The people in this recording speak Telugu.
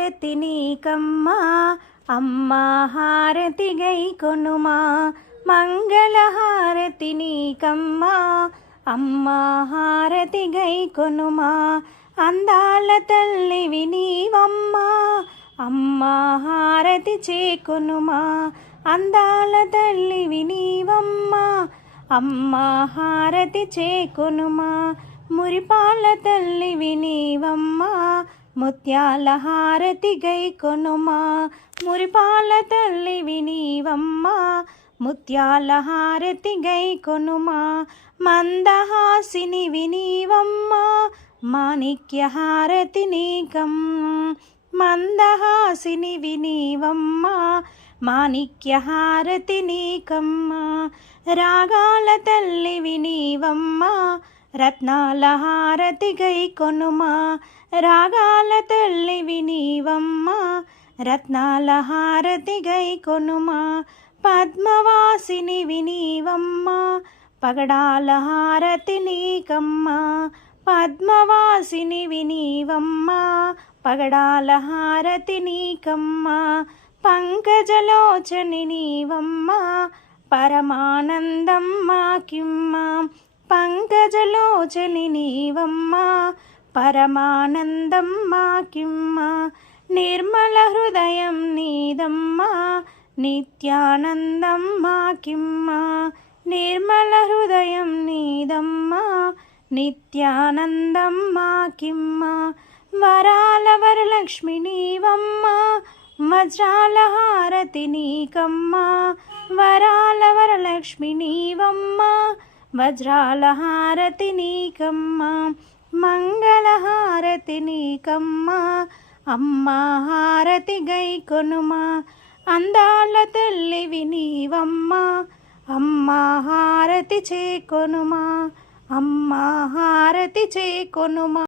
హారతి నీకమ్మా అమ్మా హారతి గైకొనుమా మంగళహారతి నీకమ్మా అమ్మా హారతి గైకొనుమా అందాల తల్లివి నీవమ్మా అమ్మా హారతి చేకొనుమా అందాల తల్లివి నీవమ్మా అమ్మా హారతి చేకొనుమా మురిపాల తల్లివి నీవమ్మా ముత్యాల హారతి గైకొనుమా మురిపాల తల్లివి నీవమ్మా ముత్యాల హారతి గైకొనుమా మందహాసినివి నీవమ్మా మాణిక్య హారతి నీకం మందహాసినివి నీవమ్మా మాణిక్య హారతి నీకమ్మా రాగాల తల్లివి నీవమ్మా రత్నాల హారతి గైకొనుమా రాగాల తల్లివి నీవమ్మా రత్నాల హారతి గైకొనుమా పద్మవాసినివి నీవమ్మా పగడాల హారతి నీకమ్మా పద్మవాసినివి నీవమ్మా పగడాల హారతి నీకమ్మా పంకజలోచని నీవమ్మా పరమానందం మాకిమ్మా పంకజలోచని నీవమ్మా పరమానందం మాకిమ్మా నిర్మల హృదయం నీదమ్మా నిత్యానందం మాకిమ్మా నిర్మల హృదయం నీదమ్మా నిత్యానందం మాకిమ్మా వరాల వరలక్ష్మి నీవమ్మా వజ్రాల హారతి నీకమ్మా వరాల వరలక్ష్మి నీవమ్మా వజ్రాల హారతి నీకమ్మా మంగళహారతి నీకమ్మా అమ్మా హారతి గైకొనుమా అందాల తల్లివి నీవమ్మా అమ్మా హారతి చేకొనుమా అమ్మా హారతి చేకొనుమా.